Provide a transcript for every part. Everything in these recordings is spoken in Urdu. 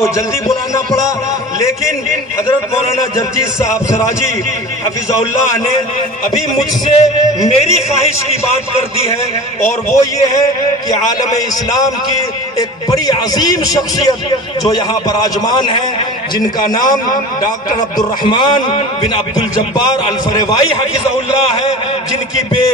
کو جلدی بلانا پڑا، لیکن حضرت مولانا جرجیت صاحب سراجی حفظہ اللہ نے ابھی مجھ سے میری خواہش کی بات کر دی ہے، اور وہ یہ ہے کہ عالم اسلام کی ایک بڑی عظیم شخصیت جو یہاں براجمان ہے، جن کا نام ڈاکٹر عبد الرحمن بن عبد الجبار الفریوائی حفظہ اللہ ہے، جن کی بے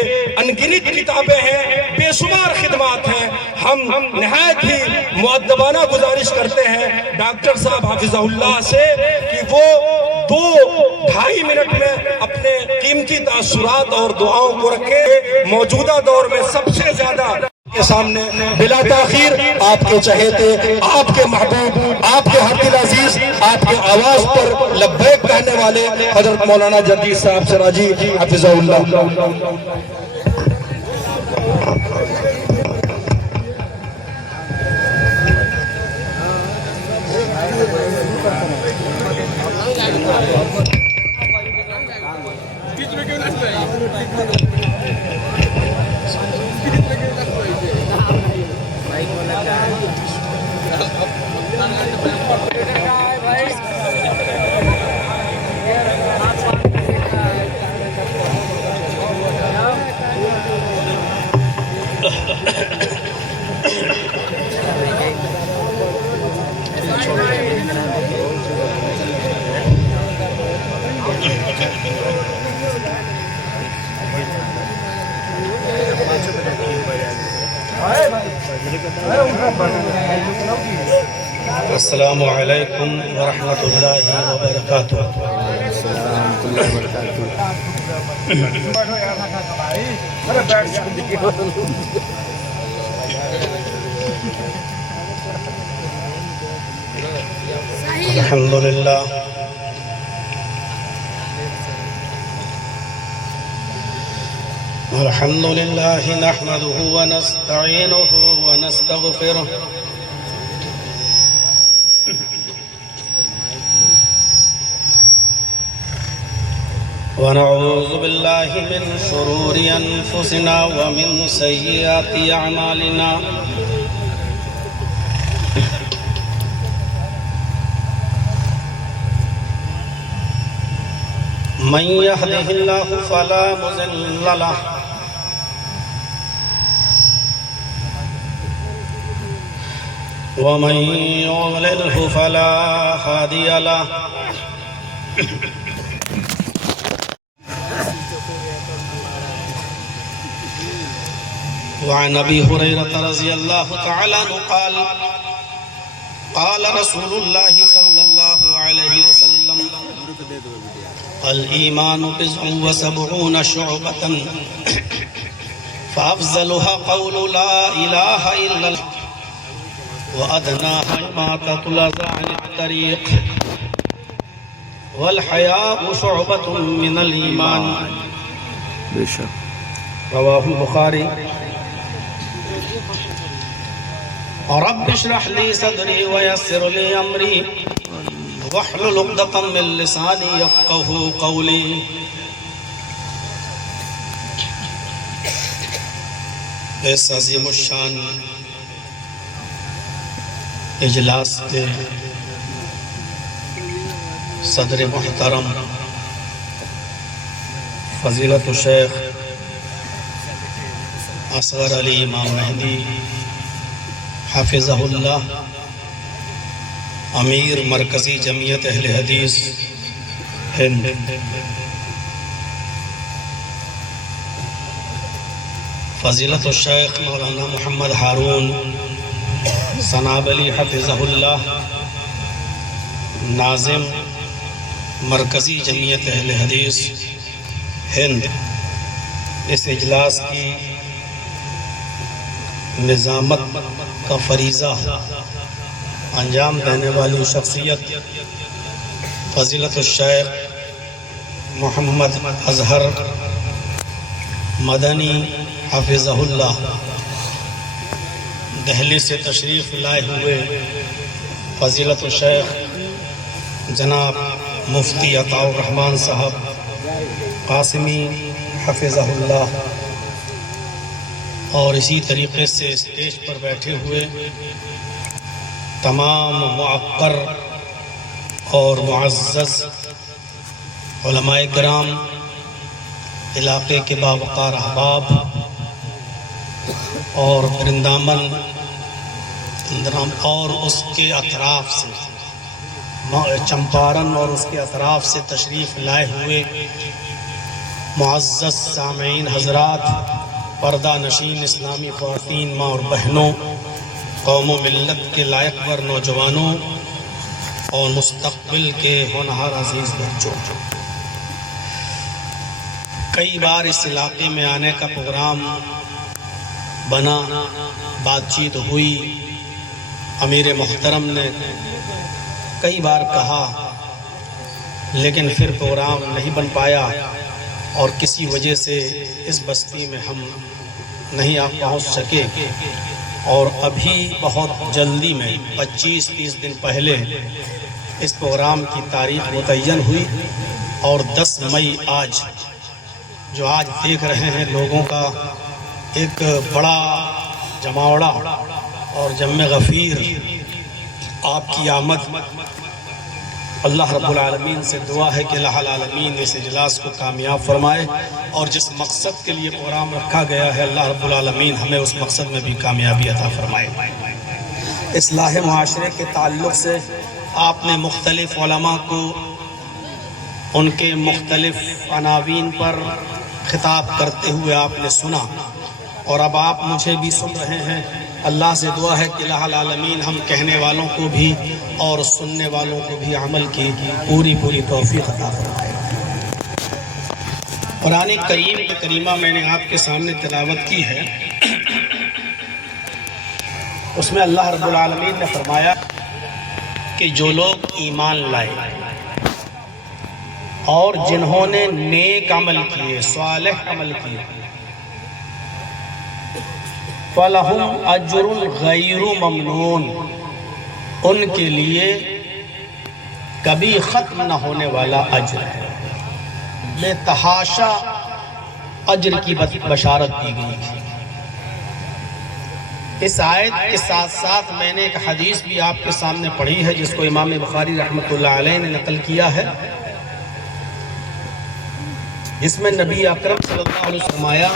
انگنت کتابیں ہیں، بے شمار خدمات ہیں، ہم نہایت ہی مؤدبانہ گزارش کرتے ہیں ڈاکٹر صاحب حفظہ اللہ سے کہ وہ 2-2.5 منٹ میں اپنے قیمتی تاثرات اور دعاؤں کو رکھے۔ موجودہ دور میں سب سے زیادہ کے سامنے بلا تاخیر آپ کے چہیتے، آپ کے محبوب، آپ کے ہر دل عزیز، آپ کے آواز پر لبیک کہنے والے حضرت مولانا جرجیت صاحب سراجی حفظہ اللہ۔ السلام علیکم ورحمۃ اللہ وبرکاتہ۔ الحمدللہ الحمدللہ نحمدہ ونستعینہ ونستغفرہ ونعوذ باللہ من شرور انفسنا ومن سیئات اعمالنا من يهده الله فلا مضل له ومن يضلله فلا هادي له وعن ابي هريره رضي الله تعالى عنه قال قال رسول الله صلى الله عليه وسلم الإيمان 79 شعبة فأفضلها قول لا إله إلا الله وأدناها إماطة الأذى عن الطريق والحياء شعبة من الإيمان رواه البخاري۔ رب اشرح لي صدري ويسر لي أمري واحلل عقدة من لساني يفقهوا قولي۔ اس عظیم الشان اجلاس کے صدر محترم فضیلت الشیخ اصغر علی امام مہدی حافظہ اللہ، امیر مرکزی جمعیت اہل حدیث ہند، فضیلت الشیخ مولانا محمد ہارون سنابلی حفظہ اللہ، ناظم مرکزی جمعیت اہل حدیث ہند، اس اجلاس کی نظامت کا فریضہ انجام دینے والی شخصیت فضیلت الشیخ محمد اظہر مدنی حفظہ اللہ، دہلی سے تشریف لائے ہوئے فضیلت الشیخ جناب مفتی عطاء الرحمن صاحب قاسمی حفظہ اللہ، اور اسی طریقے سے اسٹیج پر بیٹھے ہوئے تمام معقر اور معزز علماء کرام، علاقے کے باوقار احباب اور برندامن اور اس کے اطراف سے، چمپارن اور اس کے اطراف سے تشریف لائے ہوئے معزز سامعین حضرات، پردہ نشین اسلامی خواتین، ماں اور بہنوں، قوم و ملت کے لائق ور نوجوانوں اور مستقبل کے ہونہار عزیز بچوں، کئی بار اس علاقے میں آنے کا پروگرام بنا، بات چیت ہوئی، امیر محترم نے کئی بار کہا، لیکن پھر پروگرام نہیں بن پایا اور کسی وجہ سے اس بستی میں ہم نہیں پہنچ سکے، اور ابھی بہت جلدی میں 25-30 دن پہلے اس پروگرام کی تاریخ متعین ہوئی، اور 10 مئی آج، جو آج دیکھ رہے ہیں لوگوں کا ایک بڑا جماوڑا اور جمع غفیر، آپ کی آمد، اللہ رب العالمین سے دعا ہے کہ اللہ العالمین اس اجلاس کو کامیاب فرمائے، اور جس مقصد کے لیے پروگرام رکھا گیا ہے اللہ رب العالمین ہمیں اس مقصد میں بھی کامیابی عطا فرمائے۔ اصلاح معاشرے کے تعلق سے آپ نے مختلف علماء کو ان کے مختلف عناوین پر خطاب کرتے ہوئے آپ نے سنا، اور اب آپ مجھے بھی سن رہے ہیں۔ اللہ سے دعا ہے کہ اللہ العالمین ہم کہنے والوں کو بھی اور سننے والوں کو بھی عمل کی پوری توفیق عطا فرمائے۔ قرآن کریم کی کریمہ میں نے آپ کے سامنے تلاوت کی ہے، اس میں اللہ رب العالمین نے فرمایا کہ جو لوگ ایمان لائے اور جنہوں نے نیک عمل کیے، صالح عمل کیے، فَلَهُمْ أَجْرٌ غَيْرُ مَمْنُونَ، ان کے لیے کبھی ختم نہ ہونے والا اجر ہے، بے تحاشا اجر کی بشارت دی گئی ہے۔ اس آیت کے ساتھ ساتھ میں نے ایک حدیث بھی آپ کے سامنے پڑھی ہے، جس کو امام بخاری رحمۃ اللہ علیہ نے نقل کیا ہے، جس میں نبی اکرم صلی اللہ علیہ وسلم فرمایا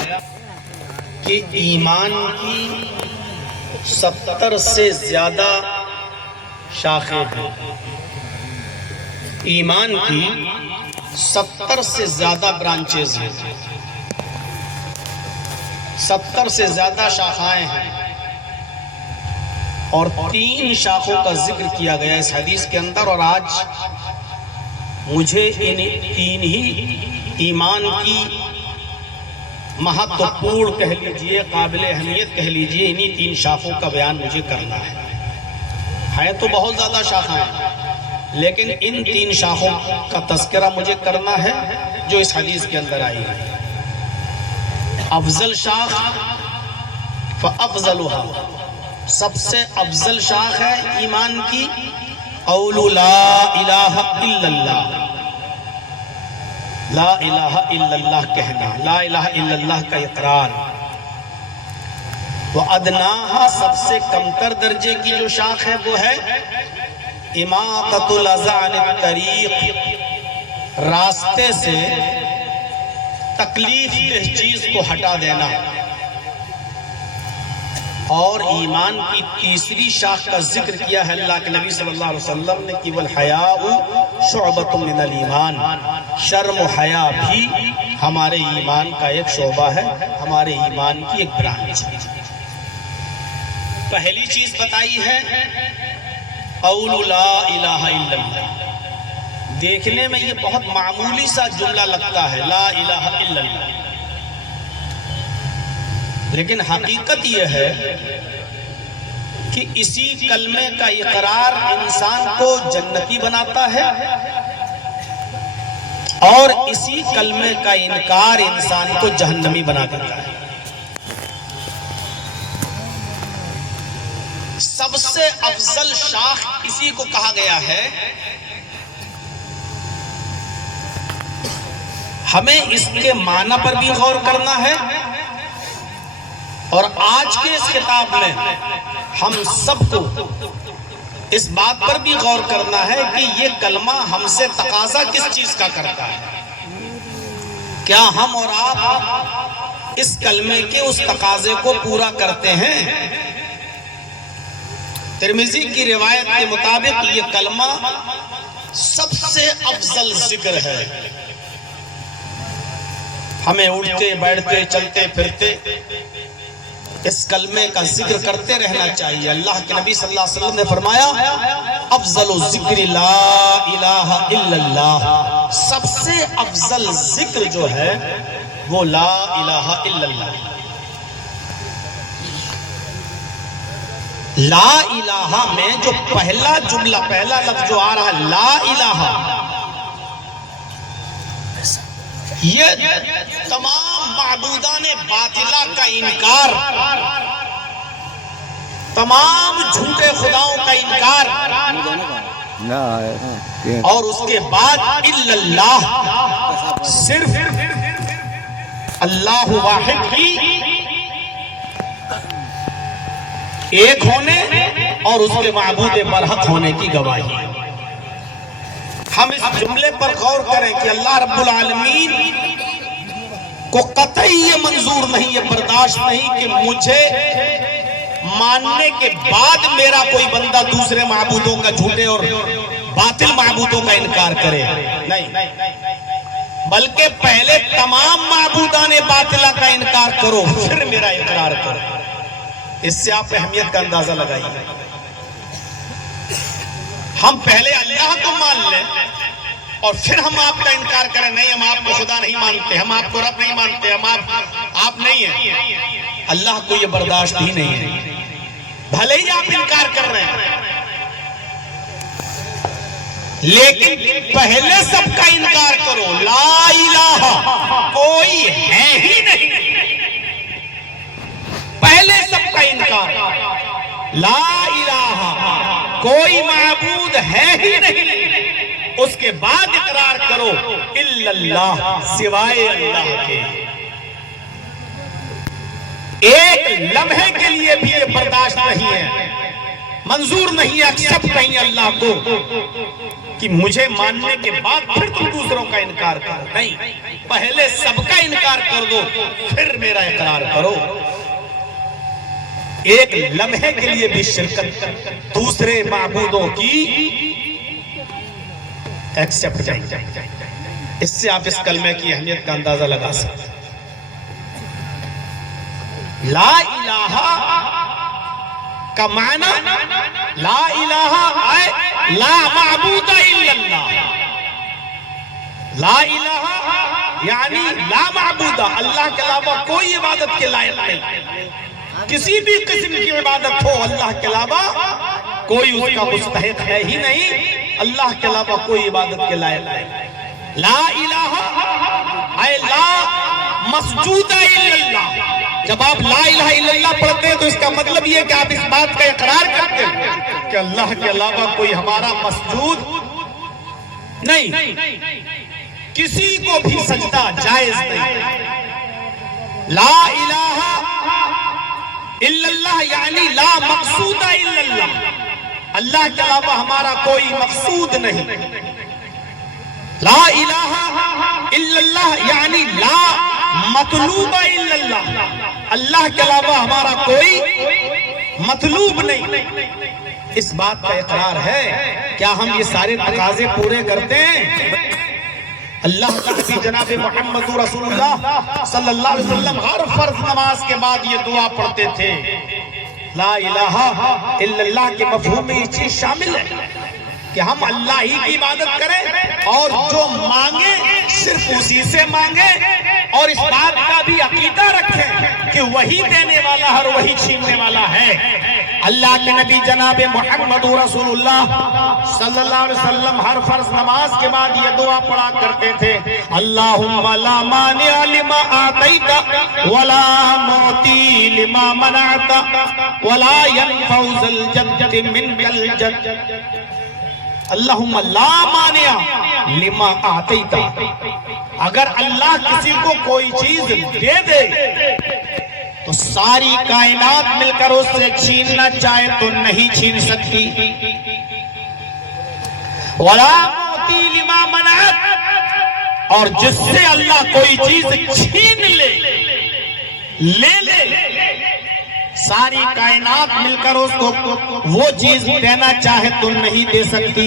کہ ایمان کی 70 سے زیادہ شاخیں ہیں، ایمان کی 70 سے زیادہ برانچز ہیں، 70 سے زیادہ شاخائیں ہیں، اور 3 شاخوں کا ذکر کیا گیا اس حدیث کے اندر، اور آج مجھے ان 3 ہی ایمان کی مہتوپورن کہہ لیجئے، قابل اہمیت کہہ لیجئے، انہی 3 شاخوں کا بیان مجھے کرنا ہے تو بہت زیادہ شاخیں، لیکن ان 3 شاخوں کا تذکرہ مجھے کرنا ہے جو اس حدیث کے اندر آئی ہے۔ افضل شاخ فافضلها، سب سے افضل شاخ ہے ایمان کی، قول لا الہ الا اللہ، لا الہ الا اللہ کہنا، لا الہ الا اللہ کا اقرار۔ وَأَدْنَاهَا، سب سے کمتر درجے کی جو شاخ ہے وہ ہے اِمَاطَةُ الْأَذَى عَنِ الطَّرِيقِ، راستے سے تکلیف دہ چیز کو ہٹا دینا۔ اور ایمان کی تیسری شاخ کا ذکر کیا ہے اللہ کے نبی صلی اللہ علیہ وسلم نے کہ وَالْحَيَاءُ شُعْبَةٌ مِّنَ الْإِيمَانِ، شرم و حیا بھی ہمارے ایمان کا ایک شعبہ ہے، ہمارے ایمان کی ایک برانچ ہے۔ پہلی چیز بتائی ہے قول لا الہ الا اللہ، دیکھنے میں یہ بہت معمولی سا جملہ لگتا ہے، لا الہ الا اللہ، لیکن حقیقت یہ ہے کہ اسی کلمے کا اقرار انسان کو جنتی بناتا ہے، اور اسی کلمے کا انکار انسان کو جہنمی بنا دیتا ہے۔ سب سے افضل شاخ اسی کو کہا گیا ہے۔ ہمیں اس کے معنی پر بھی غور کرنا ہے، اور آج کے اس کتاب میں ہم سب کو اس بات پر بھی غور کرنا ہے کہ یہ کلمہ ہم سے تقاضا کس چیز کا کرتا ہے؟ کیا ہم اور آپ اس کلمے کے اس تقاضے کو پورا کرتے ہیں؟ ترمذی کی روایت کے مطابق یہ کلمہ سب سے افضل ذکر ہے. ہمیں اٹھتے بیٹھتے چلتے پھرتے اس کلمے کا ذکر کرتے رہنا چاہیے. اللہ کے نبی صلی اللہ علیہ وسلم نے فرمایا افضل الذکر لا الہ الا اللہ. سب سے افضل ذکر جو ہے وہ لا الہ الا اللہ. لا الہ میں جو پہلا جملہ پہلا لفظ جو آ رہا ہے لا الہ، یہ تمام معبودان باطلہ کا انکار، تمام جھوٹے خداؤں کا انکار، اور اس کے بعد الا اللہ، صرف اللہ واحد ہی ایک ہونے اور اس کے معبود برحق ہونے کی گواہی. ہم اس جملے پر غور کریں کہ اللہ رب العالمین کو قطعی یہ منظور نہیں، یہ برداشت نہیں کہ مجھے ماننے کے بعد میرا کوئی بندہ دوسرے معبودوں کا، جھوٹے اور باطل معبودوں کا انکار کرے. نہیں، بلکہ پہلے تمام معبودان باطلہ کا انکار کرو پھر میرا اقرار کرو. اس سے آپ اہمیت کا اندازہ لگائیے. ہم پہلے اللہ کو مان لیں اور پھر ہم آپ کا انکار کریں. نہیں، ہم آپ کو خدا نہیں مانتے، ہم آپ کو رب نہیں مانتے، ہم آپ نہیں ہیں. اللہ کو یہ برداشت ہی نہیں ہے. بھلے ہی آپ انکار کر رہے ہیں لیکن پہلے سب کا انکار کرو. لا الہ کوئی ہے ہی نہیں، پہلے سب کا انکار. لا الہ کوئی معبود ہے ہی نہیں، اس کے بعد اقرار کرو الا اللہ، سوائے اللہ کے. ایک لمحے کے لیے بھی یہ برداشت نہیں ہے، منظور نہیں ہے ایکسپٹ نہیں اللہ کو کہ مجھے ماننے کے بعد پھر تم دوسروں کا انکار کرو. نہیں، پہلے سب کا انکار کر دو پھر میرا اقرار کرو. ایک لمحے کے لیے بھی شرکت دوسرے معبودوں کی ایکسپٹ نہیں. اس سے آپ اس کلمے کی اہمیت کا اندازہ لگا سکتے. لا الہ کا معنی لا الہ لا معبود الا اللہ. لا الہ یعنی لا معبود، اللہ کے علاوہ کوئی عبادت کے لائق نہیں. کسی بھی قسم کی عبادت ہو اللہ کے علاوہ کوئی اس کا مستحق ہے ہی نہیں. اللہ کے علاوہ کوئی عبادت کے لائق نہیں. لا الہ اے لا مسجود الا اللہ. جب آپ لا الہ الا اللہ پڑھتے ہیں تو اس کا مطلب یہ کہ آپ اس بات کا اقرار کرتے ہیں کہ اللہ کے علاوہ کوئی ہمارا مسجود نہیں، کسی کو بھی سجدہ جائز نہیں. لا الہ الا اللہ یعنی لا مقصود الا اللہ، اللہ کے علاوہ ہمارا کوئی مقصود نہیں. لا الہ الا اللہ یعنی لا مطلوب الا اللہ، اللہ کے علاوہ ہمارا کوئی مطلوب نہیں. اس بات کا اقرار ہے. کیا ہم یہ سارے تقاضے پورے کرتے ہیں؟ اللہ کا نبی جناب محمد رسول اللہ صلی اللہ علیہ وسلم ہر فرض نماز کے بعد یہ دعا پڑھتے تھے. لا الہ الا اللہ کے مفہوم میں یہ چیز شامل ہے کہ ہم اللہ ہی کی عبادت کریں اور جو مانگیں صرف اسی سے مانگیں، اور اس بات کا بھی عقیدہ رکھیں کہ وہی دینے والا اور وہی چھیننے والا ہے. اللہ کے نبی جناب محمد رسول اللہ صلی اللہ علیہ وسلم ہر فرض نماز کے بعد یہ دعا پڑھا کرتے تھے. اللہم لا مانع لما آتیت ولا معطی لما منعت ولا ينفع ذا الجد منک الجد. اللہم لا مانع لما آتیت، اگر اللہ کسی کو کوئی چیز دے دے تو ساری کائنات مل کر اس سے چھیننا چاہے تو نہیں چھین سکتی. وَلَا مُعْطِي لِمَا مَنَعَتْ، اور جس سے اللہ کوئی چیز چھین لے ساری کائنات مل کر اس کو وہ چیز دینا چاہے تو نہیں دے سکتی.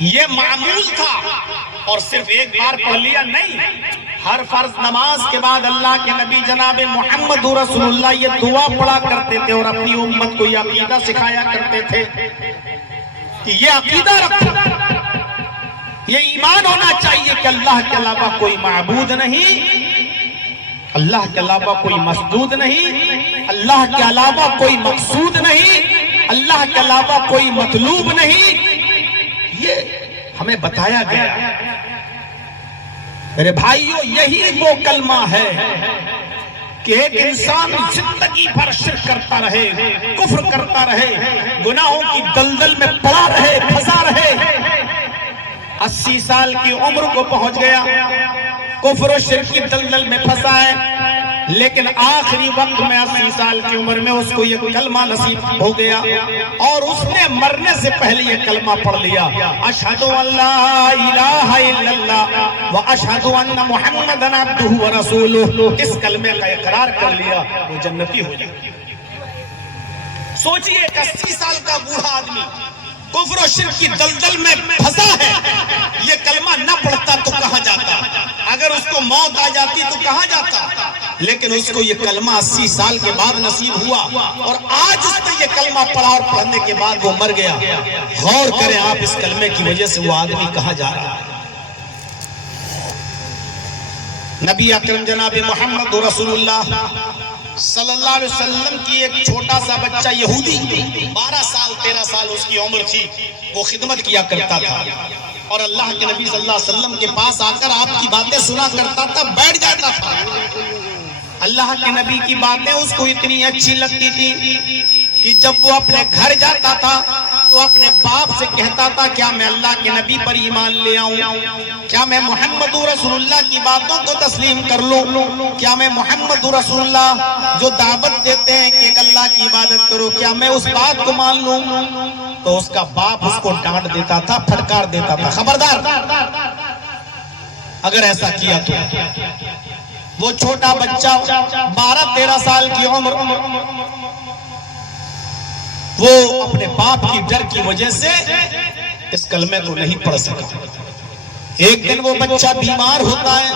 یہ معمول تھا اور صرف ایک بار پڑھ لیا نہیں، ہر فرض نماز کے بعد اللہ کے نبی جناب محمد رسول اللہ یہ دعا پڑھا کرتے تھے اور اپنی امت کو یہ عقیدہ سکھایا کرتے تھے کہ یہ عقیدہ رکھو، یہ ایمان ہونا چاہیے کہ اللہ کے علاوہ کوئی معبود نہیں، اللہ کے علاوہ کوئی مسجود نہیں، اللہ کے علاوہ کوئی مقصود نہیں، اللہ کے علاوہ کوئی مطلوب نہیں. یہ ہمیں بتایا گیا. میرے بھائیو، یہی وہ کلمہ ہے کہ ایک انسان زندگی بھر شرک کرتا رہے، کفر کرتا رہے، گناہوں کی دلدل میں پڑا رہے، پھنسا رہے، 80 سال کی عمر کو پہنچ گیا، کفر و شرک کی دلدل میں پھنسا ہے، لیکن آخری وقت میں 80 سال کی عمر میں اس کو یہ کلمہ نصیب ہو گیا اور اس نے مرنے سے پہلے یہ کلمہ پڑھ لیا، اشہد ان لا الہ الا اللہ واشہد ان محمدًا عبدہ ورسولہ. اس کلمے کا اقرار کر لیا، وہ جنتی ہو جائے. سوچئے ایک 80 سال کا بوڑھا آدمی کفر و شرک کی دلدل میں پھنسا ہے، یہ کلمہ نہ پڑھتا تو کہاں جاتا؟ اگر اس کو موت آ جاتی تو کہاں جاتا؟ لیکن اس کو یہ کلمہ 80 سال کے بعد نصیب ہوا اور آج اس نے یہ کلمہ پڑھا اور پڑھنے کے بعد وہ مر گیا. غور کریں آپ اس کلمے کی وجہ سے وہ آدمی کہاں جا رہا ہے. نبی اکرم جناب محمد رسول اللہ صلی اللہ علیہ وسلم کی ایک چھوٹا سا بچہ یہودی 12 سال 13 سال اس کی عمر تھی، وہ خدمت کیا کرتا تھا اور اللہ کے نبی صلی اللہ علیہ وسلم کے پاس آ کر آپ کی باتیں سنا کرتا تھا، بیٹھ جاتا تھا. اللہ کے نبی کی باتیں اس کو اتنی اچھی لگتی تھی کہ جب وہ اپنے گھر جاتا تھا تو اپنے باپ سے کہتا تھا کیا میں اللہ کے نبی پر ایمان لے آؤں، کیا میں محمد رسول اللہ کی باتوں کو تسلیم کر لوں، کیا میں محمد رسول اللہ جو دعوت دیتے ہیں کہ ایک اللہ کی عبادت کرو کیا میں اس بات کو مان لوں. تو اس کا باپ اس کو ڈانٹ دیتا تھا، پھٹکار دیتا تھا، خبردار اگر ایسا کیا تو. وہ چھوٹا بچہ 12-13 سال کی عمر وہ اپنے باپ کی ڈر کی وجہ سے اس کلمے کو نہیں پڑھ سکا. ایک دن وہ بچہ بیمار ہوتا ہے،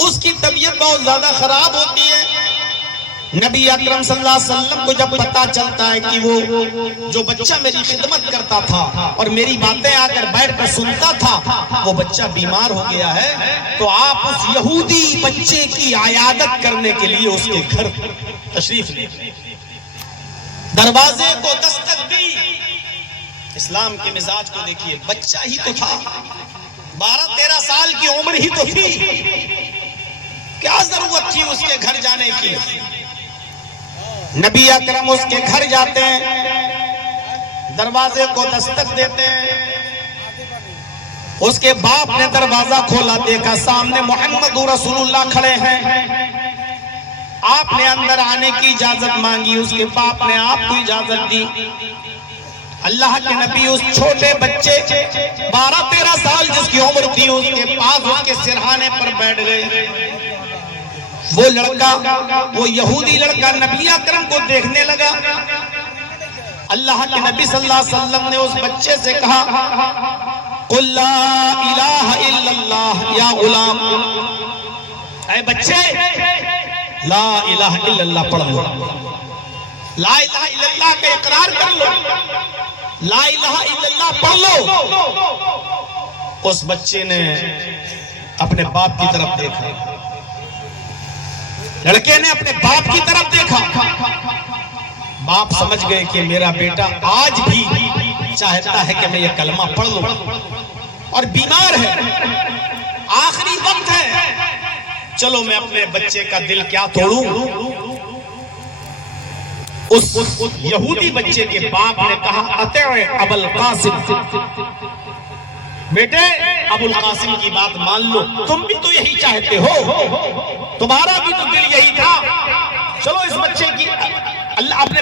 اس کی طبیعت بہت زیادہ خراب ہوتی ہے. نبی اکرم صلی اللہ علیہ وسلم کو جب پتا چلتا ہے کہ وہ جو بچہ میری خدمت کرتا تھا اور میری باتیں آ کر بیٹھ کر سنتا تھا وہ بچہ بیمار ہو گیا ہے، تو آپ اس یہودی بچے کی عیادت کرنے کے لیے اس کے گھر تشریف لے. دروازے کو دستک دی. اسلام کے مزاج کو دیکھیے، بچہ ہی تو تھا، 12-13 سال کی عمر ہی تو تھی، کیا ضرورت تھی اس کے گھر جانے کی. نبی اکرم اس کے گھر جاتے ہیں، دروازے کو دستک دیتے ہیں. اس کے باپ نے دروازہ کھولا، دیکھا سامنے محمد رسول اللہ کھڑے ہیں. آپ نے اندر آنے کی اجازت مانگی، اس کے باپ نے آپ کو اجازت دی. اللہ کے نبی اس چھوٹے بچے 12-13 سال جس کی عمر تھی اس کے پاس اس کے سرہانے پر بیٹھ گئے. وہ لڑکا، وہ یہودی لڑکا نبی اکرم کو دیکھنے لگا. اللہ کے نبی صلی اللہ علیہ وسلم نے اس بچے سے کہا قل لا الہ الا اللہ یا غلام، اے بچے لا الہ الا اللہ پڑھ لو، لا الہ الا اللہ کا اقرار کر لو، لا الہ الا اللہ پڑھ لو. اس بچے نے اپنے باپ کی طرف دیکھا، لڑکے نے اپنے باپ کی طرف دیکھا. باپ سمجھ گئے کہ میرا بیٹا آج بھی چاہتا ہے کہ میں یہ کلمہ پڑھ لوں اور بیمار ہے، آخری وقت ہے، چلو میں اپنے بچے کا دل کیا توڑوں. اس یہودی بچے کے باپ نے کہا اطیع ابو القاسم، بیٹے ابو القاسم کی بات مان لو، تم بھی تو یہی چاہتے ہو، تمہارا بھی تو دل یہی تھا چلو اس بچے کی اللہ اپنے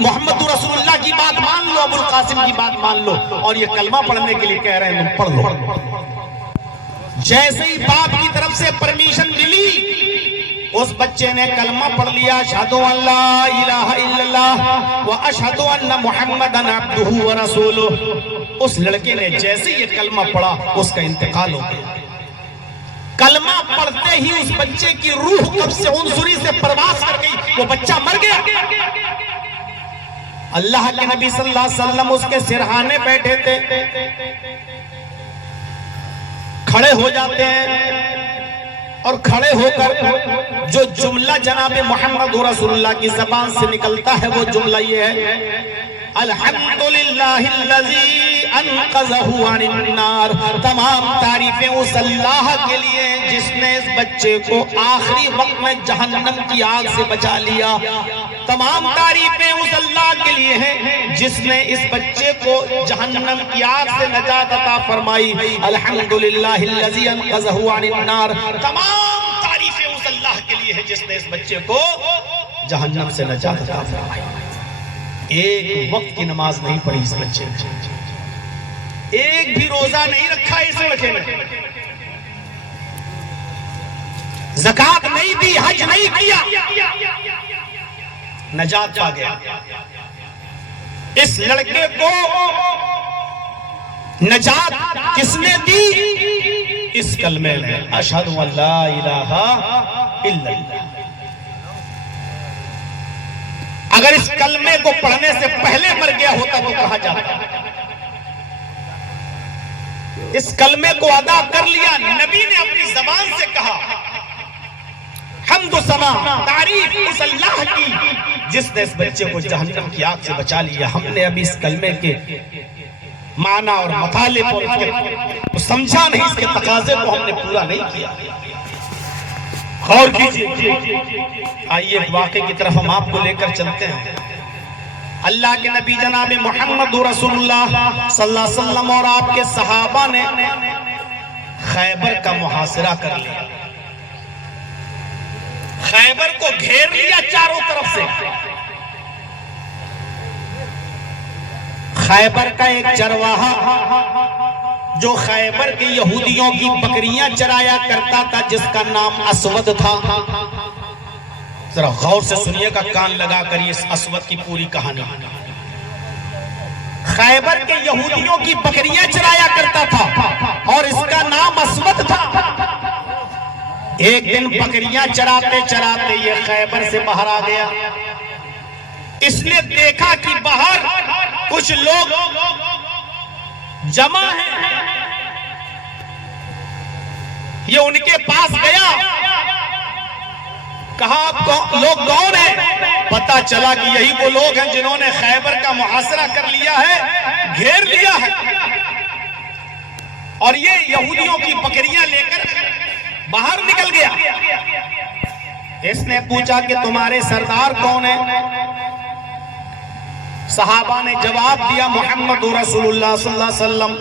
محمد رسول اللہ کی بات مان لو، ابو القاسم کی بات مان لو، اور یہ کلمہ پڑھنے کے لیے کہہ رہے ہیں تم پڑھ لو۔ جیسے ہی باپ کی طرف سے پرمیشن ملی اس بچے نے کلمہ پڑھ لیا، اشہدو ان لا الہ الا اللہ واشہدو ان محمدن عبدہ ورسولہ۔ اس لڑکے نے جیسے یہ کلمہ پڑھا اس کا انتقال ہو گیا۔ کلمہ پڑھتے ہی اس بچے کی روح کب سے عنصری سے پرواز کر گئی، وہ بچہ مر گیا۔ اللہ کے نبی صلی اللہ علیہ وسلم اس کے سرہانے بیٹھے تھے، کھڑے ہو جاتے ہیں اور کھڑے ہو کر جو جملہ جناب محمد رسول اللہ کی زبان سے نکلتا ہے وہ جملہ یہ ہے، الحمدللہ الذی انقذہ عن النار۔ تمام تعریفیں اس اللہ کے لیے جس نے اس بچے کو آخری وقت میں جہنم کی آگ سے بچا لیا۔ تمام تعریفیں اس اللہ کے لیے ہیں جس نے اس بچے کو جہنم کی آگ سے نجات عطا فرمائی۔ الحمدللہ الذی انقذہ عن النار۔ تمام تعریفیں اس اللہ کے لیے ہیں جس نے اس بچے کو جہنم سے نجات عطا فرمائی۔ ایک وقت کی نماز نہیں پڑھی اس بچے نے، ایک بھی روزہ نہیں رکھا اس لڑکے نے، زکوٰۃ نہیں دی، حج نہیں کیا، نجات پا گیا۔ اس لڑکے کو نجات کس نے دی؟ اس کلمے نے، اشہد ان لا الہ الا اللہ۔ اگر اس کلمے کو پڑھنے سے پہلے مر گیا ہوتا تو کہا جاتا، اس کلمے کو ادا کر لیا، نبی نے اپنی زبان سے کہا، حمد و ثنا تعریف اس اللہ کی جس نے اس بچے کو جہنم کی آگ سے بچا لیا۔ ہم نے ابھی اس کلمے کے معنی اور مطالب کو سمجھا نہیں، اس کے تقاضے کو ہم نے پورا نہیں کیا۔ غور کیجئے، آئیے ایک واقعے کی طرف ہم آپ کو لے کر چلتے ہیں۔ اللہ کے نبی جناب محمد رسول اللہ صلی اللہ علیہ وسلم اور آپ کے صحابہ نے خیبر کا محاصرہ کر لیا، خیبر کو گھیر لیا چاروں طرف سے۔ خیبر کا ایک چرواہا جو خیبر کے یہودیوں کی بکریاں چرایا کرتا تھا جس کا نام اسود تھا، ذرا غور سے سنیے گا کان لگا کر اس اسود کی پوری کہانی۔ خیبر کے یہودیوں کی بکریاں چرایا کرتا تھا اور اس کا نام اسود تھا۔ ایک دن بکریاں چراتے چراتے یہ خیبر سے باہر آ گیا۔ اس نے دیکھا کہ باہر کچھ لوگ جمع ہیں، یہ ان کے پاس گیا، کہا لوگ کون ہیں؟ پتا چلا کہ یہی وہ لوگ ہیں جنہوں نے خیبر کا محاصرہ کر لیا ہے، گھیر لیا ہے، اور یہ یہودیوں کی بکریاں لے کر باہر نکل گیا۔ اس نے پوچھا کہ تمہارے سردار کون ہیں؟ صحابہ نے جواب دیا محمد رسول اللہ صلی اللہ علیہ وسلم۔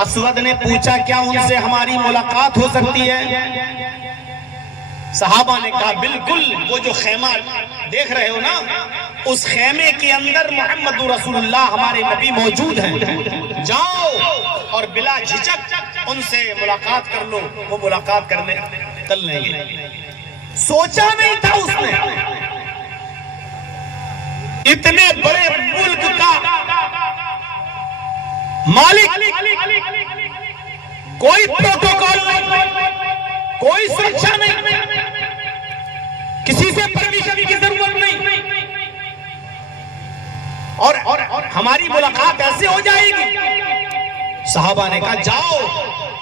اسود نے پوچھا کیا ان سے ہماری ملاقات ہو سکتی ہے؟ صحابہ نے کہا بالکل، وہ جو خیمہ دیکھ رہے ہو نا، اس خیمے کے اندر محمد رسول اللہ ہمارے نبی موجود ہیں، جاؤ اور بلا جھجک ان سے ملاقات کر لو۔ وہ ملاقات کرنے چل لیں گے۔ سوچا نہیں تھا اس نے اتنے بڑے ملک کا مالک، کوئی پروٹوکول نہیں، کوئی سرکشا نہیں، کسی سے پرمیشن کی ضرورت نہیں، اور ہماری ملاقات ایسے ہو جائے گی؟ صحابہ نے کہا جاؤ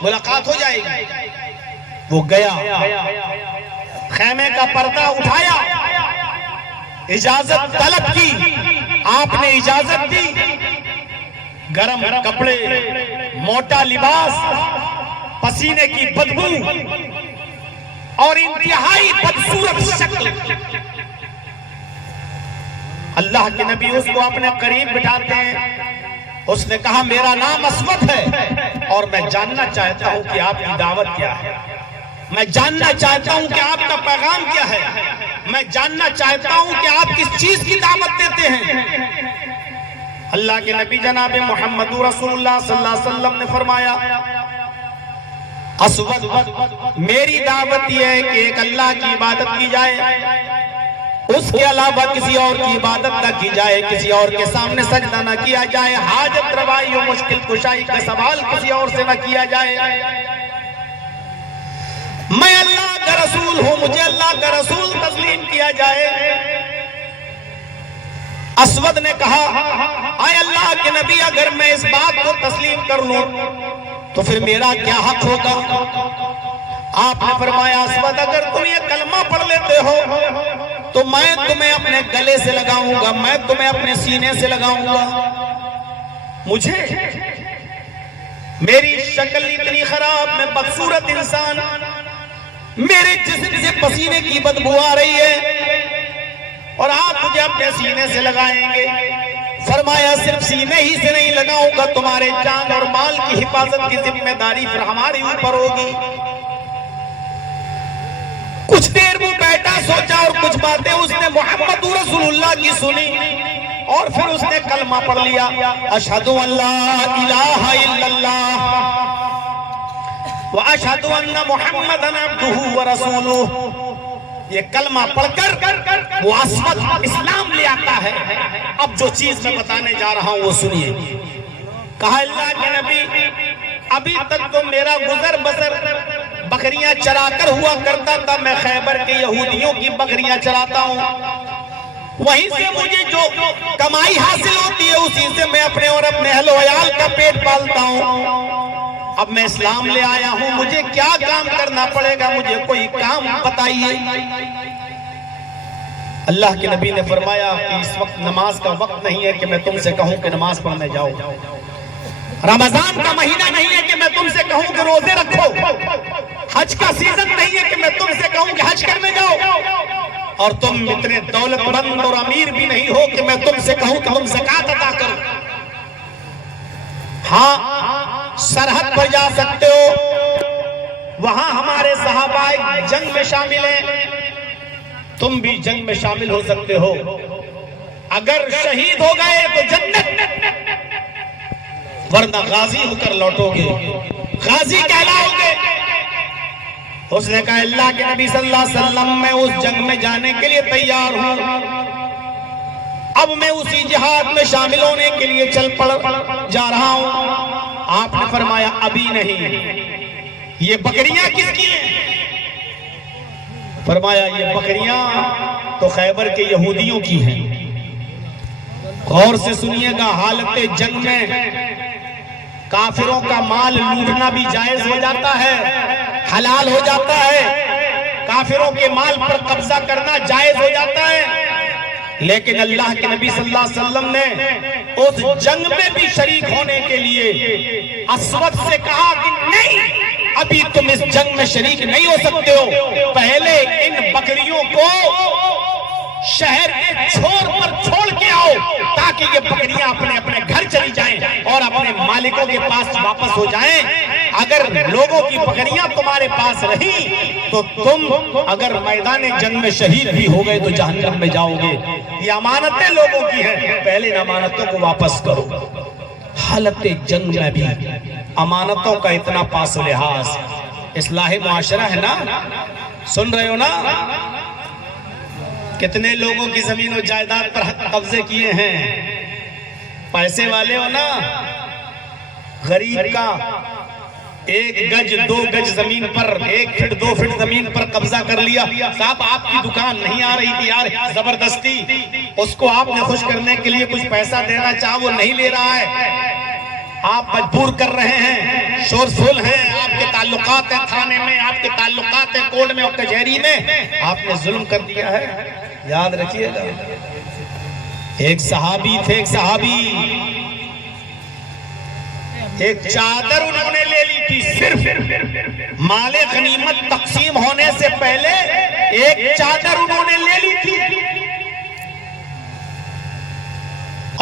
ملاقات ہو جائے گی۔ وہ گیا، خیمے کا پردہ اٹھایا، اجازت طلب کی، آپ نے اجازت دی، گرم کپڑے، موٹا لباس، پسینے کی بدبو اور انتہائی بدصورت شکل۔ اللہ کے نبی اس کو اپنے قریب بٹھاتے ہیں۔ اس نے کہا میرا نام اسود ہے اور میں جاننا چاہتا ہوں کہ آپ کی دعوت کیا ہے۔ میں جاننا چاہتا ہوں کہ آپ کا پیغام کیا ہے، میں جاننا چاہتا ہوں کہ آپ کس چیز کی دعوت دیتے ہیں۔ اللہ کے نبی جناب محمد رسول اللہ صلی اللہ علیہ وسلم نے فرمایا، اسود میری دعوت یہ ہے کہ ایک اللہ کی عبادت کی جائے، اس کے علاوہ کسی اور کی عبادت نہ کی جائے، کسی اور کے سامنے سجدہ نہ کیا جائے، حاجت روائی و مشکل کشائی کا سوال کسی اور سے نہ کیا جائے۔ میں اللہ کا رسول ہوں، مجھے اللہ کا رسول تسلیم کیا جائے۔ اسود نے کہا، اے اللہ کے نبی، اگر میں اس بات کو تسلیم کر لوں تو پھر میرا کیا حق ہوگا؟ آپ نے فرمایا، اسود اگر تم یہ کلمہ پڑھ لیتے ہو تو میں تمہیں اپنے گلے سے لگاؤں گا، میں تمہیں اپنے سینے سے لگاؤں گا۔ مجھے میری شکل اتنی خراب، میں بدصورت انسان، میرے جسم سے پسینے کی بدبو آ رہی ہے اور آپ مجھے اپنے سینے سے لگائیں گے۔ فرمایا صرف سینے ہی سے نہیں لگاؤں گا، تمہارے جان اور مال کی حفاظت کی ذمہ داری پھر ہمارے اوپر ہوگی۔ کچھ دیر وہ بیٹھا، سوچا اور کچھ باتیں اس نے محمد رسول اللہ کی سنی اور پھر اس نے کلمہ پڑھ لیا، اشہد ان لا الہ الا اللہ واشہد ان محمدا عبدہ ورسولہ۔ یہ کلمہ پڑھ کر وہ اسود اسلام لے آتا ہے۔ اب جو چیز میں بتانے جا رہا ہوں وہ سنیے۔ کہا، اللہ کے نبی، ابھی تک تو میرا گزر بسر بکریاں چرا کر ہوا کرتا تھا، میں خیبر کے یہودیوں کی بکریاں چراتا ہوں، وہیں سے مجھے جو کمائی حاصل ہوتی ہے اسی سے میں اپنے اور اپنے اہل و عیال کا پیٹ پالتا ہوں۔ اب میں اسلام لے آیا ہوں، مجھے کیا کام کرنا پڑے گا؟ مجھے کوئی کام بتائیے۔ اللہ کے نبی نے فرمایا کہ اس وقت نماز کا وقت نہیں ہے کہ میں تم سے کہوں کہ نماز پڑھنے جاؤ، رمضان کا مہینہ نہیں ہے کہ میں تم سے کہوں کہ روزے رکھو، حج کا سیزن نہیں ہے کہ میں تم سے کہوں کہ حج کرنے جاؤ، اور تم اتنے دولت مند اور امیر بھی نہیں ہو کہ میں تم سے کہوں کہ تم زکوٰۃ ادا کرو۔ ہاں، سرحد پر جا سکتے ہو، وہاں ہمارے صحابہ جنگ میں شامل ہیں، تم بھی جنگ میں شامل ہو سکتے ہو، اگر شہید ہو گئے تو جنت، ورنہ غازی ہو کر لوٹو گے، غازی کہلاؤ گے۔ اس نے کہا، اللہ کے نبی صلی اللہ علیہ وسلم، میں اس جنگ میں جانے کے لیے تیار ہوں، اب میں اسی جہاد میں شامل ہونے کے لیے چل پڑ جا رہا ہوں۔ آپ نے فرمایا، ابھی نہیں، یہ بکریاں کس کی ہیں؟ فرمایا، یہ بکریاں تو خیبر کے یہودیوں کی ہیں۔ غور سے سنیے گا، حالت جنگ میں کافروں کا مال لوٹنا بھی جائز ہو جاتا ہے، حلال ہو جاتا ہے، کافروں کے مال پر قبضہ کرنا جائز ہو جاتا ہے، لیکن اللہ کے نبی صلی اللہ علیہ وسلم نے اس جنگ میں بھی شریک ہونے کے لیے اسود سے کہا کہ نہیں، ابھی تم اس جنگ میں شریک نہیں ہو سکتے ہو، پہلے ان بکریوں کو شہر کے چھور پر چھوڑ کے آؤ تاکہ یہ بکریاں اپنے اپنے گھر چلی جائیں اور اپنے مالکوں کے پاس واپس ہو جائیں۔ اگر لوگوں کی بکریاں تمہارے پاس رہیں تو تم اگر میدان جنگ میں شہید بھی ہو گئے تو جہنم میں جاؤ گے۔ یہ امانتیں لوگوں کی ہیں، پہلے ان امانتوں کو واپس کرو۔ حالت جنگ میں بھی امانتوں کا اتنا پاس لحاظ، اصلاح معاشرہ ہے نا، سن رہے ہو نا؟ کتنے لوگوں کی زمین و جائیداد پر قبضے کیے ہیں، پیسے والے ہو نا، غریب کا 1 گج 2 گج زمین پر 1 فٹ 2 فٹ زمین پر قبضہ کر لیا۔ صاحب آپ کی دکان نہیں آ رہی تھی یار، زبردستی اس کو آپ نے خوش کرنے کے لیے کچھ پیسہ دینا چاہا، وہ نہیں لے رہا ہے، آپ مجبور کر رہے ہیں، شور سول ہیں، آپ کے تعلقات ہیں تھانے میں، آپ کے تعلقات ہیں کورٹ میں اور کچہری میں، آپ نے ظلم کر دیا ہے۔ یاد رکھیے گا، ایک صحابی تھے، ایک چادر انہوں نے لے لی تھی، صرف مال غنیمت تقسیم ہونے سے پہلے ایک چادر انہوں نے لے لی تھی،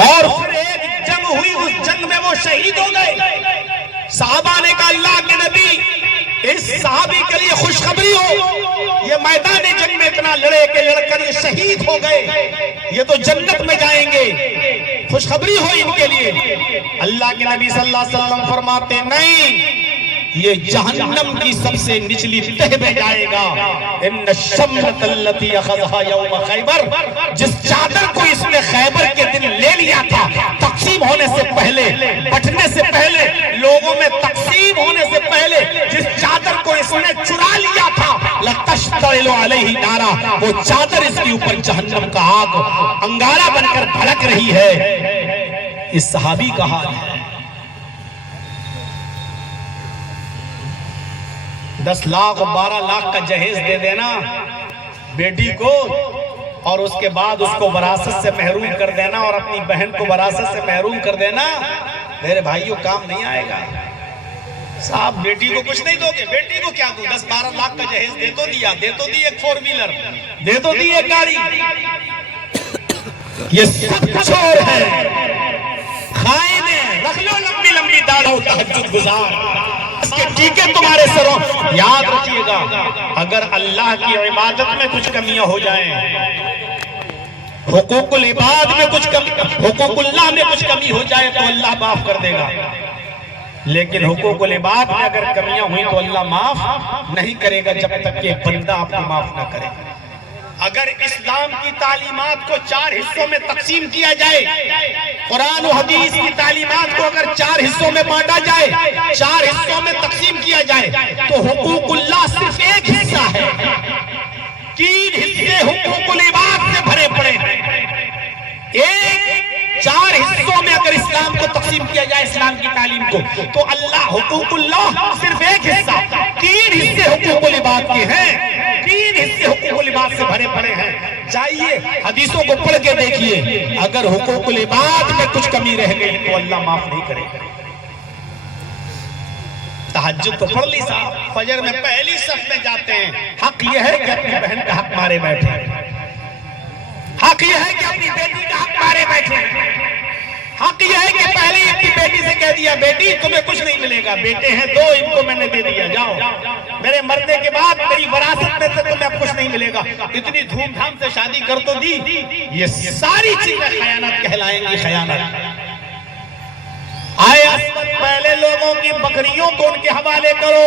اور پھر ایک جنگ ہوئی، اس جنگ میں وہ شہید ہو گئے۔ صحابہ نے کہا، اللہ کے نبی اس صحابی کے لیے خوشخبری ہو، یہ میدان جنگ میں اتنا لڑے کہ لڑ کر یہ شہید ہو گئے، یہ تو جنت میں جائیں گے، خوشخبری ہو ان کے لیے۔ اللہ کے نبی صلی اللہ علیہ وسلم فرماتے نہیں، یہ جہنم کی سب سے نچلی تہ میں جائے گا۔ ان الشملۃ التي اخذها يوم خیبر، جس چادر کو اس نے خیبر کے دن لے لیا تھا، تقسیم ہونے سے پہلے، بٹنے سے پہلے، لوگوں میں تقسیم ہونے سے پہلے جس چادر کو اس نے چرا لیا تھا، لتشتعل علیہ نارا، وہ چادر اس کے اوپر جہنم کا آگ انگارہ بن کر بھڑک رہی ہے۔ اس صحابی کا حال ہے۔ 10 لاکھ 12 لاکھ کا جہیز دے دینا بیٹی کو، اور اس کے بعد اس کو وراثت سے محروم کر دینا، اور اپنی بہن کو وراثت سے محروم کر دینا، میرے بھائیوں کام نہیں آئے گا۔ صاحب بیٹی کو کچھ نہیں دو گے، بیٹی کو کیا دو؟ 10-12 لاکھ کا جہیز دے تو دیا، دے تو دی ایک 4 ویلر، دے تو دی ایک گاڑی۔ یہ سب چور ہے، خائن ہے، رکھ لو لمبی لمبی داڑھوں، تہجد گزار، اس کے ٹیکے تمہارے سروں۔ یاد رکھیے گا، اگر اللہ کی عبادت میں کچھ کمیاں ہو جائیں، حقوق العباد میں کچھ کمی، حقوق اللہ میں کچھ کمی ہو جائے تو اللہ معاف کر دے گا، لیکن حقوق العباد میں اگر کمیاں ہوئی تو اللہ معاف نہیں کرے گا جب تک کہ بندہ آپ کو معاف نہ کرے۔ اگر اسلام کی تعلیمات کو 4 حصوں میں تقسیم کیا جائے، قرآن و حدیث کی تعلیمات کو اگر 4 حصوں میں بانٹا جائے، 4 حصوں میں تقسیم کیا جائے، تو حقوق اللہ صرف ایک حصہ ہے، 3 حصے حقوق العباد سے بھرے پڑے ہیں۔ 4 حصوں میں اگر اسلام کو تقسیم کیا جائے، اسلام کی تعلیم کو، تو اللہ حقوق اللہ صرف ایک حصہ، 3 حصے حقوق العباد کے ہیں، 3 حصے حقوق العباد سے بھرے پڑے ہیں۔ جائیے حدیثوں کو پڑھ کے دیکھیے، اگر حقوق العباد میں کچھ کمی رہ گئی تو اللہ معاف نہیں کرے گا۔ تہجد تو پڑھ لی صاحب، فجر میں پہلی صف میں جاتے ہیں، حق یہ ہے کہ اپنی بہن کا حق مارے بیٹھے، حق یہ ہے کہ اپنی بیٹی کا حق مارے بیٹھے، حق یہ ہے کہ پہلے ہی اپنی بیٹی سے کہہ دیا بیٹی تمہیں کچھ نہیں ملے گا، بیٹے ہیں 2 ان کو میں نے دے دیا، جاؤ، میرے مرنے کے بعد میری وراثت میں سے تمہیں اب کچھ نہیں ملے گا، اتنی دھوم دھام سے شادی کر تو دی۔ یہ ساری چیزیں خیانت کہلائیں گی، خیانت۔ آئے اسود پہلے لوگوں کی بکریوں کو ان کے حوالے کرو،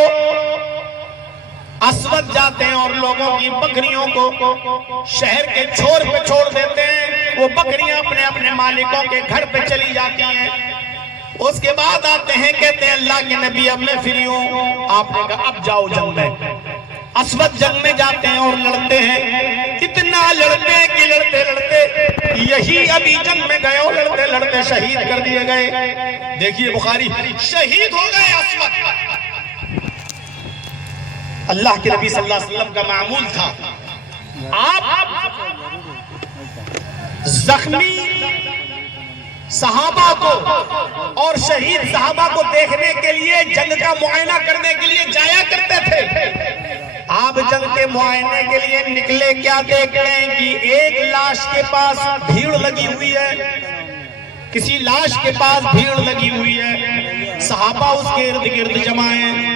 اسود جاتے ہیں اور لوگوں کی بکریوں کو شہر کے چھور پہ چھوڑ دیتے ہیں، وہ بکریاں اپنے اپنے مالکوں کے گھر پہ چلی جاتی ہیں۔ اس کے بعد آتے ہیں، کہتے ہیں اللہ کے نبی اب میں فری ہوں، آپ نے کہا اب جاؤ جنگ میں۔ اسود جنگ میں جاتے ہیں اور لڑتے ہیں، اتنا لڑتے ہیں کہ لڑتے لڑتے یہی ابھی جنگ میں گئے اور لڑتے لڑتے شہید کر دیے گئے۔ دیکھیے بخاری، شہید ہو گئے اسود۔ اللہ کے نبی صلی اللہ علیہ وسلم کا معمول تھا، آپ زخمی صحابہ کو اور شہید صحابہ کو دیکھنے کے لیے، جنگ کا معائنہ کرنے کے لیے جایا کرتے تھے۔ آپ جنگ کے معائنے کے لیے نکلے، کیا دیکھتے ہیں کہ ایک لاش کے پاس بھیڑ لگی ہوئی ہے، کسی لاش کے پاس بھیڑ لگی ہوئی ہے، صحابہ اس کے ارد گرد جمع ہیں۔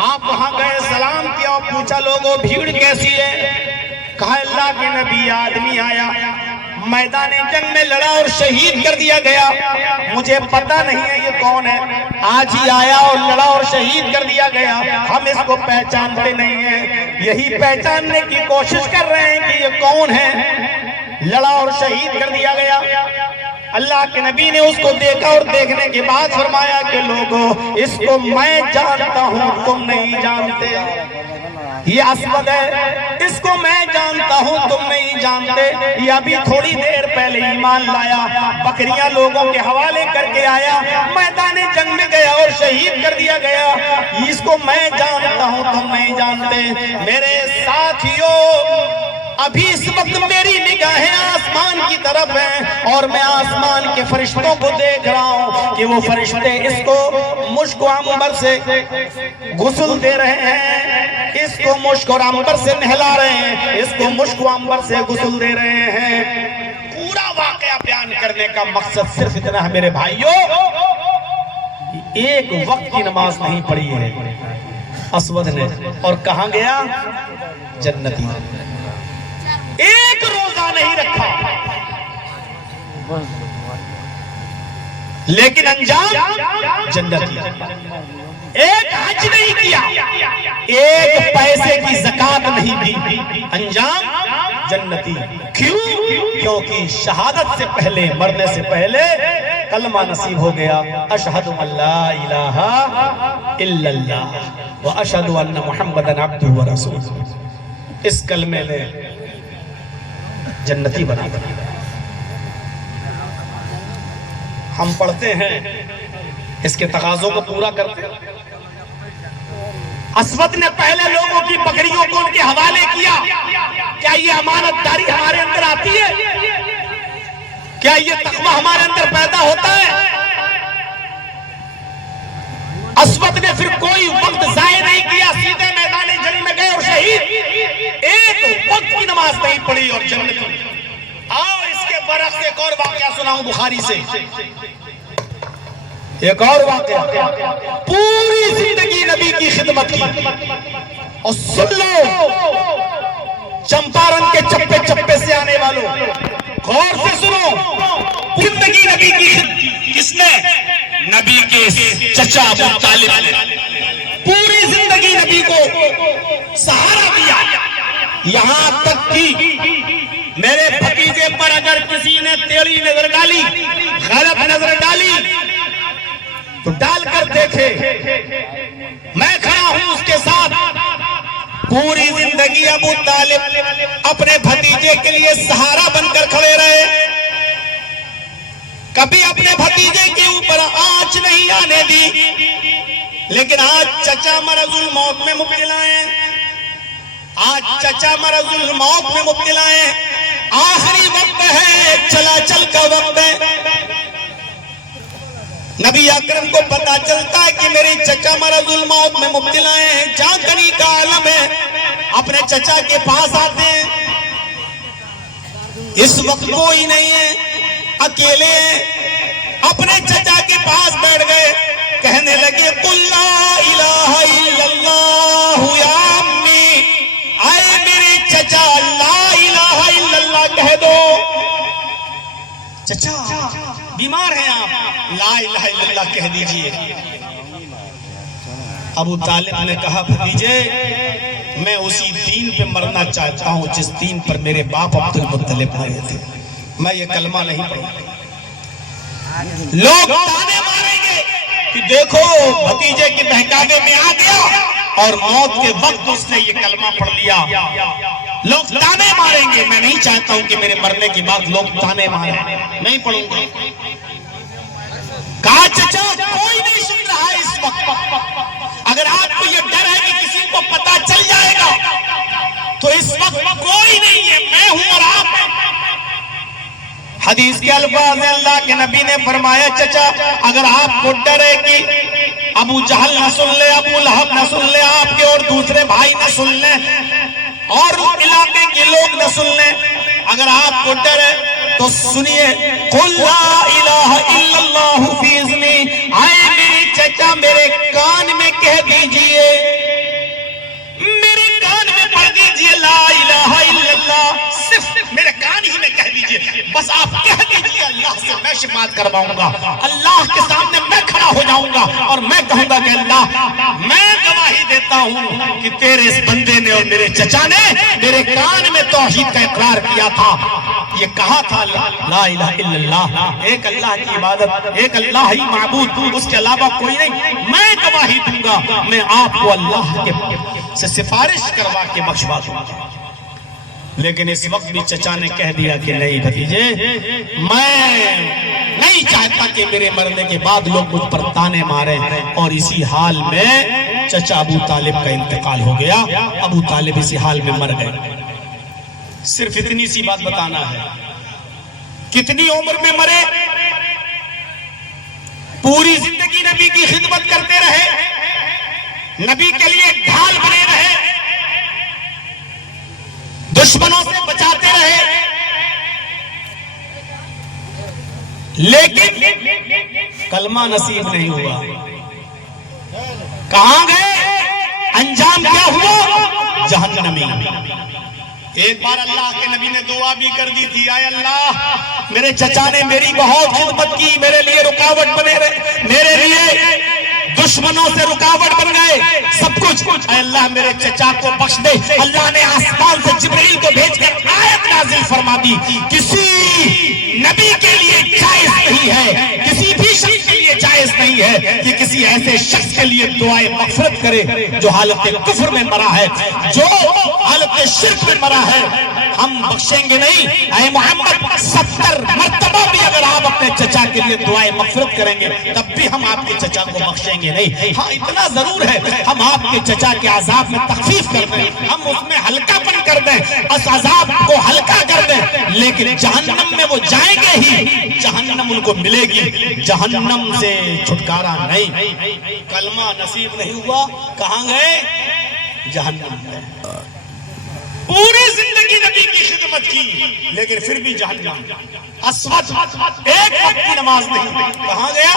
آپ وہاں گئے، سلام کیا اور پوچھا لوگوں بھیڑ کیسی ہے؟ کہا اللہ کے نبی آدمی آیا، میدان جنگ میں لڑا اور شہید کر دیا گیا، مجھے پتہ نہیں ہے یہ کون ہے، آج ہی آیا اور لڑا اور شہید کر دیا گیا، ہم اس کو پہچانتے نہیں ہیں، یہی پہچاننے کی کوشش کر رہے ہیں کہ یہ کون ہے، لڑا اور شہید کر دیا گیا۔ اللہ کے نبی نے اس کو دیکھا اور دیکھنے کے بعد فرمایا کہ لوگوں اس کو میں جانتا ہوں، تم نہیں جانتے، یہ اسود ہے، اس کو میں جانتا ہوں، تم نہیں جانتے، یہ ابھی تھوڑی دیر پہلے ایمان لایا، بکریاں لوگوں کے حوالے کر کے آیا، میدان جنگ میں گیا اور شہید کر دیا گیا، اس کو میں جانتا ہوں، تم نہیں جانتے۔ میرے ساتھیوں، ابھی اس وقت میری نگاہیں آسمان کی طرف ہیں اور میں آسمان کے فرشتوں کو دیکھ رہا ہوں کہ وہ فرشتے اس کو مشک و عنبر سے غسل دے رہے ہیں، اس کو مشک اور عنبر سے نہلا رہے ہیں، اس کو مشک و عنبر سے غسل دے رہے ہیں۔ پورا واقعہ بیان کرنے کا مقصد صرف اتنا ہے میرے بھائیوں، ایک وقت کی نماز نہیں پڑھی ہے، اسود نے، اور کہاں گیا؟ جنتی۔ ایک روزہ نہیں رکھا لیکن انجام جنتی۔ ایک حج نہیں کیا، ایک پیسے کی زکات نہیں دی، انجام جنتی۔ کیوں؟ کیونکہ شہادت سے پہلے، مرنے سے پہلے کلمہ نصیب ہو گیا، اشہد ان لا الہ الا اللہ واشہد ان محمدا عبدہ ورسولہ۔ اس کلمے نے جنتی بنا دیا۔ ہم پڑھتے ہیں، اس کے تقاضوں کو پورا کرتے ہیں۔ اسود نے پہلے لوگوں کی بکریوں کو ان کے حوالے کیا۔ کیا یہ امانت داری ہمارے اندر آتی ہے؟ کیا یہ تقوی ہمارے اندر پیدا ہوتا ہے؟ اسود نے پھر کوئی وقت ضائع نہیں کیا، سیدھے میدان جنگ میں گئے اور شہید۔ ایک وقت کی نماز نہیں پڑھی اور جنت۔ آؤ اس کے برعکس ایک اور واقعہ سناؤں بخاری سے۔ ایک اور واقعہ، پوری زندگی نبی کی خدمت کی، اور سن لو چمپارن کے چپے چپے سے آنے والوں، غور سے سنو، زندگی نبی کی خدمت کس نے؟ نبی کے چچا ابو طالب نے پوری زندگی نبی کو سہارا دیا، یہاں تک کہ میرے بھتیجے پر اگر کسی نے ٹیڑھی نظر ڈالی، غلط نظر ڈالی، تو ڈال کر دیکھے میں کھڑا ہوں اس کے ساتھ۔ پوری زندگی ابو طالب اپنے بھتیجے کے لیے سہارا بن کر کھڑے رہے، کبھی اپنے بھتیجے کے اوپر آنچ نہیں آنے دی، لیکن آج چچا مرض الموت میں مبتلا ہیں، آج چچا مرض الموت میں مبتلا ہیں، آخری وقت ہے، چلا چل کا وقت ہے۔ نبی اکرم کو پتا چلتا ہے کہ میری چچا مرض الموت میں مبتلا ہیں، جان کنی کا عالم ہے، اپنے چچا کے پاس آتے ہیں۔ اس وقت کوئی نہیں ہے، اکیلے ہیں، اپنے چچا کے پاس بیٹھ گئے، کہنے لگے قل لا الہ الا اللہ یا امی، آئے میرے چچا لا الہ الا اللہ کہہ دو۔ چچا بیمار ہیں آپ، لا الہ الا اللہ کہہ دیجئے۔ ابو طالب نے کہا بھتیجے میں اسی دین پہ مرنا چاہتا ہوں جس دین پر میرے باپ عبد المطلب مرے تھے، میں یہ کلمہ نہیں پڑھوں۔ لوگ تانے ماریں گے کہ دیکھو بھتیجے کے بہکاوے میں آ گیا اور موت کے وقت اس نے یہ کلمہ پڑھ لیا، لوگ تانے ماریں گے۔ میں نہیں چاہتا ہوں کہ میرے مرنے کے بعد لوگ تانے ماریں، نہیں پڑھوں گا۔ کہا چچا کوئی نہیں سن رہا ہے اس وقت، اگر آپ کو یہ ڈر ہے کہ کسی کو پتا چل جائے گا تو اس وقت کوئی نہیں ہے، میں ہوں اور آپ۔ حدیث کے الفاظ ہیں، اللہ کے نبی نے فرمایا چچا اگر آپ کو ڈر ہے کہ ابو جہل نہ سن لے، ابو لہب نہ سن لے، آپ کے اور دوسرے بھائی نہ سن لیں، اور علاقے کے لوگ نہ سن لیں، اگر آپ کو ڈر ہے تو سنیے قل لا الہ الا اللہ فی اذنی، آئے میرے چچا میرے کان میں کہہ دیجئے، میرے کان میں پڑھ دیجئے لا الہ الا اللہ، صرف میرے کان ہی میں کہہ دیجئے، بس آپ کہہ دیجئے اللہ سے میں شفاعت کرواؤں گا، اللہ کے سامنے میں کھڑا ہو جاؤں گا اور میں کہوں گا کہ اللہ میں گواہی دیتا ہوں کہ تیرے اس بندے نے اور میرے چچا نے میرے کان میں توحید کا اقرار کیا تھا، یہ کہا تھا لا الہ الا اللہ، ایک اللہ کی عبادت، ایک اللہ ہی معبود، اس کے علاوہ کوئی نہیں، میں گواہی دوں گا، میں آپ کو اللہ سے سفارش کروا کے بخشوا دوں گا۔ لیکن اس وقت بھی چچا نے کہہ دیا کہ نہیں بھتیجے میں نہیں چاہتا کہ میرے مرنے کے بعد لوگ مجھ پر تانے ماریں، اور اسی حال میں چچا ابو طالب کا انتقال ہو گیا، ابو طالب اسی حال میں مر گئے۔ صرف اتنی سی بات بتانا ہے، کتنی عمر میں مرے؟ پوری زندگی نبی کی خدمت کرتے رہے، نبی کے لیے ڈھال بنے رہے، دشمنوں سے بچاتے رہے، لیکن کلمہ نصیب نہیں ہوا۔ کہاں گئے؟ انجام کیا ہوا؟ جہنمی۔ ایک بار اللہ کے نبی نے دعا بھی کر دی تھی، اے اللہ میرے چچا نے میری بہت خدمت کی، میرے لیے رکاوٹ بنے رہے، میرے لیے دشمنوں سے رکاوٹ بن گئے سب کچھ، اے اللہ میرے چچا کو بخش دے۔ اللہ نے آسمان سے جبرائیل کو بھیج کر آیت نازل فرما دی، کسی نبی کے لیے جائز نہیں ہے، کسی بھی شخص کے لیے جائز نہیں ہے کہ کسی ایسے شخص کے لیے دعائے مغفرت کرے جو حالت کفر میں مرا ہے، جو حالت شرک میں مرا ہے۔ ہم بخشیں گے نہیں، اے محمد 70 مرتبہ بھی اگر آپ اپنے چچا کے لیے دعائے مغفرت کریں گے تب بھی ہم آپ کے چچا کو بخشیں گے نہیں۔ ہاں اتنا ضرور ہے ہم آپ کے چچا کے عذاب میں تخفیف کر دیں، ہم اس میں ہلکا پن کر دیں، اس عذاب کو ہلکا کر دیں، لیکن جہنم میں وہ جائیں گے ہی، جہنم ان کو ملے گی، جہنم سے چھٹکارا نہیں۔ کلمہ نصیب نہیں ہوا، کہاں گئے؟ جہنم میں۔ پوری زندگی نبی کی خدمت کی لیکن پھر بھی جہنم۔ اسود ایک وقت کی نماز نہیں، کہاں گیا؟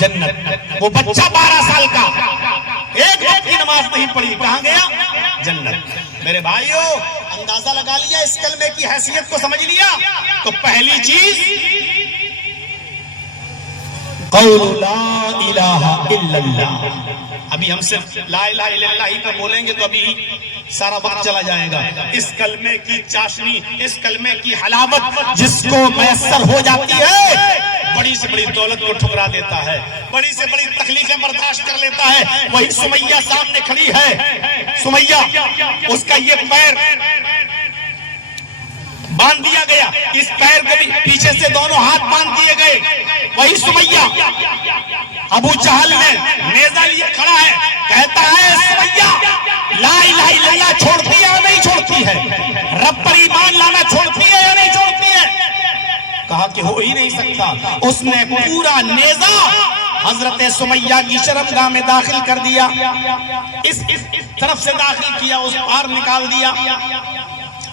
جنت۔ وہ بچہ 12 سال کا ایک وقت کی نماز نہیں پڑھی، کہاں گیا؟ جنت۔ میرے بھائیو اندازہ لگا لیا اس کلمے کی حیثیت کو سمجھ لیا؟ تو پہلی چیز قول لا الہ الا اللہ۔ ابھی ہم صرف لا الہ الا اللہ ہی پر بولیں گے تو ابھی سارا وقت چلا جائے گا۔ اس کلمے کی چاشنی، اس کلمے کی حلاوت جس کو میسر ہو جاتی ہے، بڑی سے بڑی دولت کو ٹھکرا دیتا ہے، بڑی سے بڑی تکلیفیں برداشت کر لیتا ہے۔ وہی سمیہ سامنے کھڑی ہے، سمیہ اس کا یہ پیر باندھ دیا گیا، اس پیر کو بھی پیچھے سے دونوں ہاتھ باندھ دیے گئے۔ وہی سمیہ، ابو جہل نے نیزہ لیے کھڑا ہے، کہتا ہے سمیہ لا الہ الا اللہ چھوڑتی ہے یا نہیں چھوڑتی ہے؟ رب پر ایمان لانا چھوڑتی ہے یا نہیں چھوڑتی ہے؟ کہا کہ ہو ہی نہیں سکتا۔ اس نے پورا نیزہ حضرت سمیہ کی شرمگاہ میں داخل کر دیا، اس طرف سے داخل کیا، اس پار نکال دیا،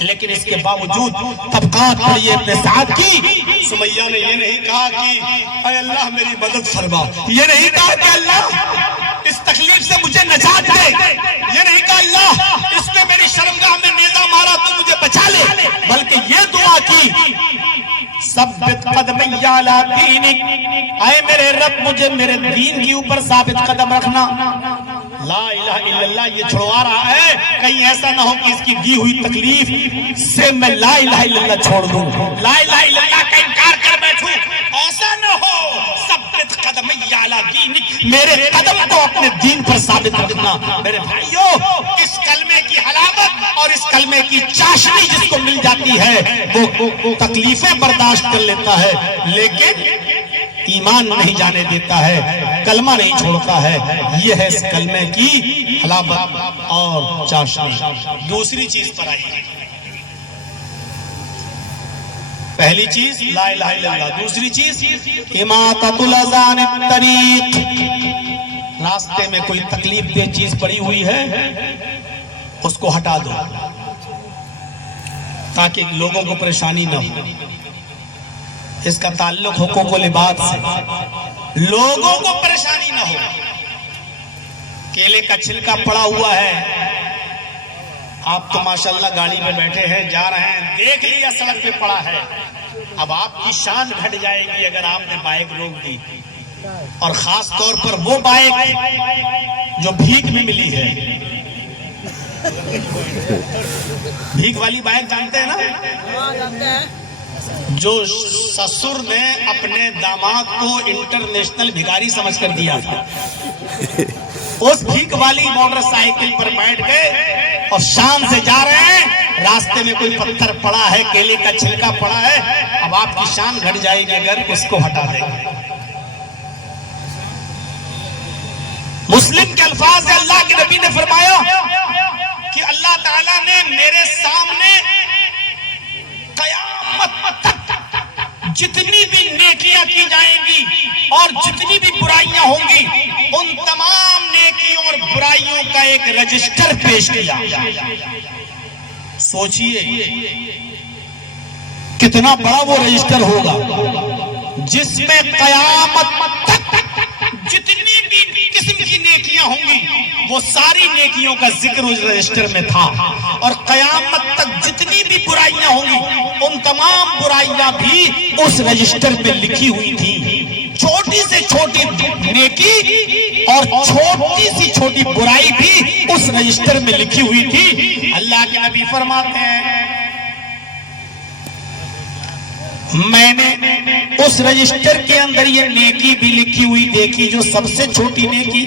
لیکن اس کے باوجود طبقات پڑھی ابن سعد کی، سمیہ نے یہ نہیں کہا کہ اے اللہ میری مدد فرما، یہ نہیں کہا کہ اللہ اس تکلیف سے مجھے نجات دے، یہ نہیں کہا اللہ اس نے میری شرمگاہ میں نیزہ مارا تو مجھے بچا لے، بلکہ یہ دعا کی ثبت قدمی علی دینک، اے میرے رب مجھے میرے دین کی اوپر ثابت قدم رکھنا۔ لا الہ الا اللہ یہ چھڑوا رہا ہے، کہیں ایسا نہ ہو کہ اس کی دی ہوئی تکلیف سے میں لا الہ الا اللہ چھوڑ دوں، لا الہ الا اللہ کا انکار کر بیٹھوں، ایسا نہ ہو۔ ثبت قدمی علی دینک، میرے قدم کو اپنے دین پر ثابت رکھنا۔ میرے بھائیو اس کلمے کی حلاوت اور اس کلمے کی چاشنی جس کو مل جاتی ہے وہ تکلیفیں برداشت کر لیتا ہے، لیکن ایمان نہیں جانے دیتا ہے، کلمہ نہیں چھوڑتا ہے۔ یہ ہے اس کلمے کی حلاوت اور چاشنی۔ دوسری چیز پر آئیے، پہلی چیز لا الہ الا اللہ، دوسری چیز اماطۃ الاذى عن الطریق۔ راستے میں کوئی تکلیف دہ چیز پڑی ہوئی ہے اس کو ہٹا دو تاکہ لوگوں کو پریشانی نہ ہو۔ اس کا تعلق حقوق و لباس سے، لوگوں کو پریشانی نہ ہو۔ کیلے کا چھلکا پڑا ہوا ہے، آپ تو ماشاءاللہ گاڑی میں بیٹھے ہیں، جا رہے ہیں، دیکھ لیا سڑک پہ پڑا ہے، اب آپ کی شان گھٹ جائے گی اگر آپ نے بائک روک دی، اور خاص طور پر وہ بائک جو بھیک میں ملی ہے۔ بھیک والی بائک جانتے ہیں نا، جو سسر نے اپنے داماد کو انٹرنیشنل بھکاری سمجھ کر دیا تھا، اس بھیک والی موٹر سائیکل پر بیٹھ گئے اور شان سے جا رہے ہیں۔ راستے میں کوئی پتھر پڑا ہے، کیلے کا چھلکا پڑا ہے، اب آپ کی شان گھٹ جائے گی اگر اس کو ہٹا دیں گے۔ مسلم کے الفاظ ہے، اللہ کے نبی نے فرمایا کہ اللہ تعالیٰ نے میرے سامنے قیامت تک جتنی بھی نیکیاں کی جائیں گی اور جتنی بھی برائیاں ہوں گی، ان تمام نیکیوں اور برائیوں کا ایک رجسٹر پیش کیا۔ سوچئے کتنا بڑا وہ رجسٹر ہوگا جس میں قیامت تک جتنی بھی قسم کی نیکیاں ہوں گی وہ ساری نیکیوں کا ذکر اس رجسٹر میں تھا، اور قیامت تک جتنی بھی برائیاں ہوں گی ان تمام برائیاں بھی اس رجسٹر میں لکھی ہوئی تھی۔ چھوٹی سے چھوٹی نیکی اور چھوٹی سی چھوٹی برائی بھی اس رجسٹر میں لکھی ہوئی تھی۔ اللہ کے نبی فرماتے ہیں میں نے اس رجسٹر کے اندر یہ نیکی بھی لکھی ہوئی دیکھی، جو سب سے چھوٹی نیکی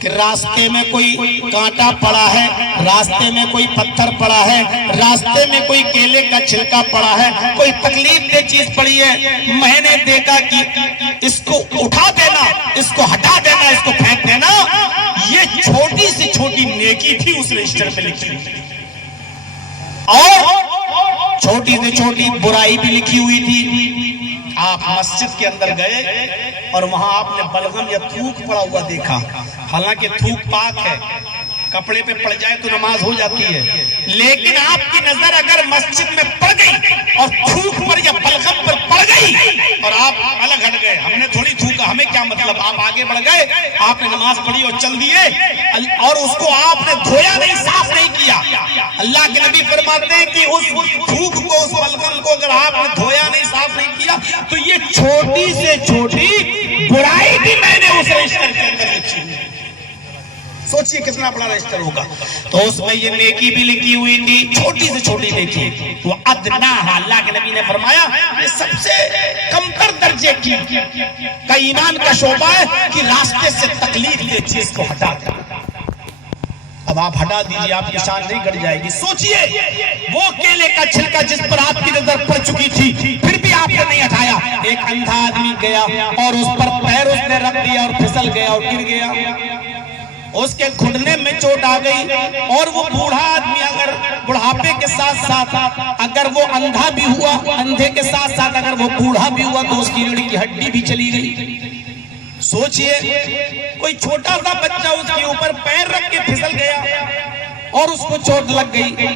کہ راستے میں کوئی کانٹا پڑا ہے، راستے میں کوئی پتھر پڑا ہے، راستے میں کوئی کیلے کا چھلکا پڑا ہے، کوئی تکلیف دہ چیز پڑی ہے، میں نے دیکھا کہ اس کو اٹھا دینا، اس کو ہٹا دینا، اس کو پھینک دینا، یہ چھوٹی سے چھوٹی نیکی تھی اس رجسٹر میں لکھی ہوئی، اور چھوٹی سے چھوٹی برائی بھی لکھی ہوئی تھی۔ آپ مسجد کے اندر گئے اور وہاں آپ نے بلغم یا تھوک پڑا ہوا دیکھا، حالانکہ تھوک پاک ہے، کپڑے پہ پڑ جائے تو نماز ہو جاتی ہے، لیکن آپ کی نظر اگر مسجد میں پڑ گئی اور تھوک پر یا بلغم پر پڑ گئی اور آپ الگ ہٹ گئے، ہم نے تھوڑی تھوکا، ہمیں کیا مطلب، آپ آگے بڑھ گئے، آپ نے نماز پڑھی اور چل دیے، اور اس کو آپ نے دھویا نہیں، صاف نہیں کیا۔ اللہ کے نبی فرماتے ہیں کہ اس تھوک کو، اس بلغم کو اگر آپ نے دھویا نہیں، صاف نہیں کیا، تو یہ چھوٹی سے چھوٹی برائی بھی میں نے اس رجسٹر کے اندر لکھی ہوئی۔ سوچئے کتنا بڑا رجسٹر ہوگا۔ تو اس میں یہ نیکی بھی لکھی ہوئی تھی، چھوٹی سے چھوٹی نیکی، وہ ادناہا، اللہ کے نبی نے فرمایا یہ سب سے کمتر درجے کی کا ایمان کا شعبہ ہے کہ راستے سے تکلیف دہ چیز کو ہٹا دیں۔ اب آپ ہٹا دیجئے، آپ کی شان نہیں گڑ جائے گی۔ سوچئے وہ کیلے کا چھلکا جس پر آپ کی نظر پڑ چکی تھی، پھر بھی آپ نے نہیں ہٹایا، ایک اندھا آدمی گیا اور اس پر پیر اس نے رکھ دیا اور پھسل گیا اور گر گیا، اس کے گھٹنے میں چوٹ آ گئی، اور وہ بوڑھا آدمی اگر بڑھاپے کے ساتھ ساتھ اگر وہ اندھا بھی ہوا، اندھے کے ساتھ ساتھ اگر وہ بوڑھا بھی ہوا تو اس کی ریڑھ کی ہڈی بھی چلی گئی۔ سوچئے کوئی چھوٹا سا بچہ اس کے اوپر پیر رکھ کے پھسل گیا اور اس کو چوٹ لگ گئی،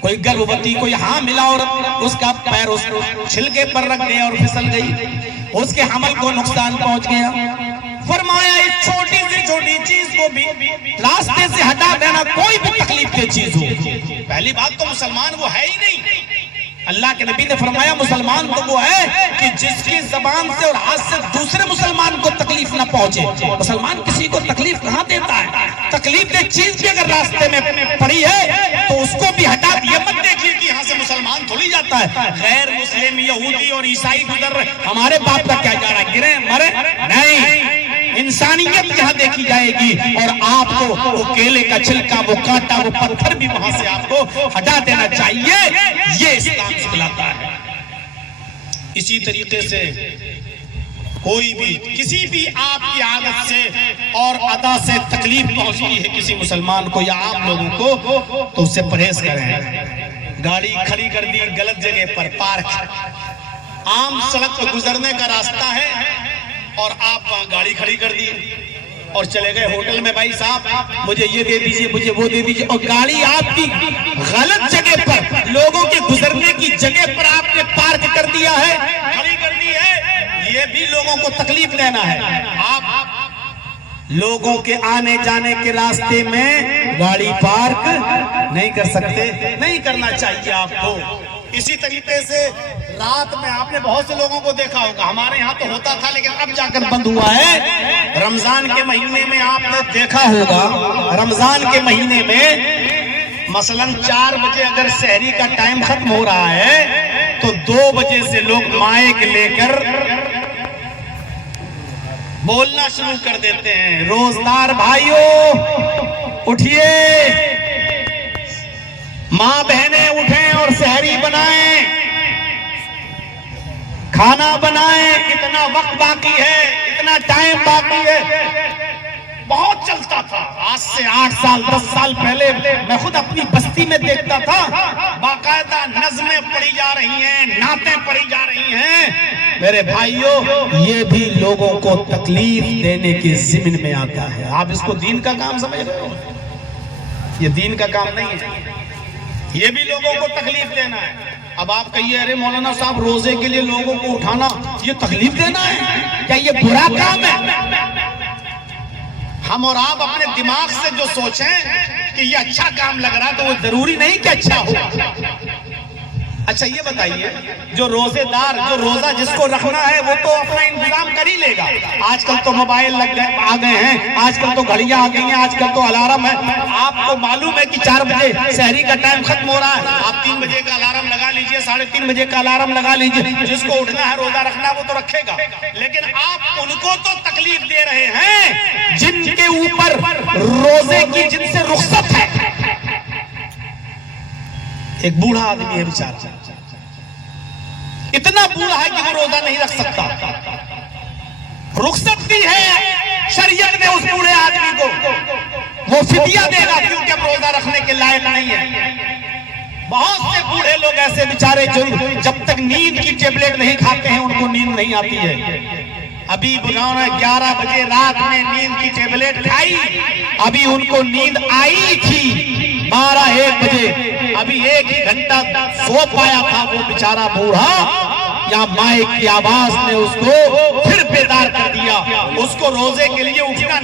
کوئی گربھوتی، کوئی حاملہ عورت اس کا پیر اس چھلکے پر رکھ گیا اور پھسل گئی، اس کے حمل کو نقصان پہنچ گیا۔ فرمایا اس چھوٹی سے چھوٹی چیز کو بھی راستے سے ہٹا دینا، کوئی بھی تکلیف دہ چیز ہو۔ پہلی بات تو مسلمان وہ ہے ہی نہیں۔ اللہ کے نبی نے فرمایا مسلمان تو وہ ہے کہ جس کی زبان سے اور ہاتھ سے دوسرے مسلمان کو تکلیف نہ پہنچے۔ مسلمان کسی کو تکلیف کہاں دیتا ہے؟ تکلیف دہ چیز بھی اگر راستے میں پڑی ہے تو اس کو بھی ہٹا دیا، مت دیکھیے کہ یہاں سے مسلمان تھوڑی جاتا ہے، غیر مسلم یہودی اور عیسائی گزر رہے، ہمارے باپ کا کیا جا رہا ہے، گرے مرے نہیں، انسانیت یہاں دیکھی جائے گی، اور آپ کو وہ کیلے کا چھلکا، وہ کانٹا، وہ پتھر بھی وہاں سے آپ کو ہٹا دینا چاہیے۔ یہ اسلام سکھلاتا ہے۔ اسی طریقے سے کوئی بھی کسی بھی آپ کی عادت سے اور ادا سے تکلیف پہنچتی ہے کسی مسلمان کو یا عام لوگوں کو تو اس سے پرہیز کریں۔ گاڑی کھڑی کر دی غلط جگہ پر، پارک، عام سڑک پر گزرنے کا راستہ ہے اور آپ وہاں گاڑی کھڑی کر دی اور چلے گئے ہوٹل میں، بھائی صاحب مجھے یہ دے دیجئے، مجھے وہ دے دیجئے، اور گاڑی آپ کی غلط جگہ پر، لوگوں کے گزرنے کی جگہ پر آپ نے پارک کر دیا ہے، کھڑی کر دی ہے، یہ بھی لوگوں کو تکلیف دینا ہے۔ آپ لوگوں کے آنے جانے کے راستے میں گاڑی پارک نہیں کر سکتے، نہیں کرنا چاہیے آپ کو۔ اسی طریقے سے رات میں آپ نے بہت سے لوگوں کو دیکھا ہوگا، ہمارے ہاں تو ہوتا تھا لیکن اب جا کر بند ہوا ہے، رمضان کے مہینے میں آپ نے دیکھا ہوگا، رمضان کے مہینے میں مثلاً 4 بجے اگر سحری کا ٹائم ختم ہو رہا ہے تو 2 بجے سے لوگ مائک لے کر بولنا شروع کر دیتے ہیں، روزدار بھائیوں اٹھیے، ماں بہنیں اٹھیں اور سحری بنائیں، کھانا بنائیں، اتنا وقت باقی ہے، اتنا ٹائم باقی ہے۔ بہت چلتا تھا، آج سے 8 سال 10 سال پہلے میں خود اپنی بستی میں دیکھتا تھا، باقاعدہ نظمیں پڑھی جا رہی ہیں، نعتیں پڑھی جا رہی ہیں۔ میرے بھائیوں یہ بھی لوگوں کو تکلیف دینے کے ضمن میں آتا ہے۔ آپ اس کو دین کا کام سمجھ رہے ہو؟ یہ دین کا کام نہیں ہے، یہ بھی لوگوں کو تکلیف دینا ہے۔ اب آپ کہیے ارے مولانا صاحب روزے کے لیے لوگوں کو اٹھانا یہ تکلیف دینا ہے، کیا یہ برا کام ہے؟ ہم اور آپ اپنے دماغ سے جو سوچیں کہ یہ اچھا کام لگ رہا تو وہ ضروری نہیں کہ اچھا ہو۔ اچھا یہ بتائیے، جو روزے دار، جو روزہ جس کو رکھنا ہے وہ تو اپنا انتظام کر ہی لے گا۔ آج کل تو موبائل آ گئے ہیں، آج کل تو گھڑیاں آ گئی ہیں، آج کل تو الارم ہے۔ آپ کو معلوم ہے کہ 4 بجے سحری کا ٹائم ختم ہو رہا ہے، آپ 3 بجے کا الارم لگا لیجئے، 3:30 بجے کا الارم لگا لیجئے۔ جس کو اٹھنا ہے روزہ رکھنا وہ تو رکھے گا، لیکن آپ ان کو تو تکلیف دے رہے ہیں جن کے اوپر روزے کی جن سے رخصت ہے۔ ایک بوڑھا آدمی ہے بیچارہ، اتنا بوڑھا ہے کہ وہ روزہ نہیں رکھ سکتا، رخصت دی ہے شریعت نے اس بوڑھے آدمی کو، وہ فدیہ دے گا کیونکہ اب روزہ رکھنے کے لائق نہیں ہے۔ بہت سے بوڑھے لوگ ایسے بیچارے جو جب تک نیند کی ٹیبلٹ نہیں کھاتے ہیں ان کو نیند نہیں آتی ہے۔ ابھی انہوں نے 11 بجے رات میں نیند کی ٹیبلٹ کھائی، ابھی ان کو نیند آئی تھی 12-1 بجے، ابھی 1 ہی گھنٹہ سو پایا تھا وہ بیچارہ بوڑھا، یا مائک کی آواز نے اس کو پھر بیدار کر دیا۔ اس کو روزے کے لیے اٹھنا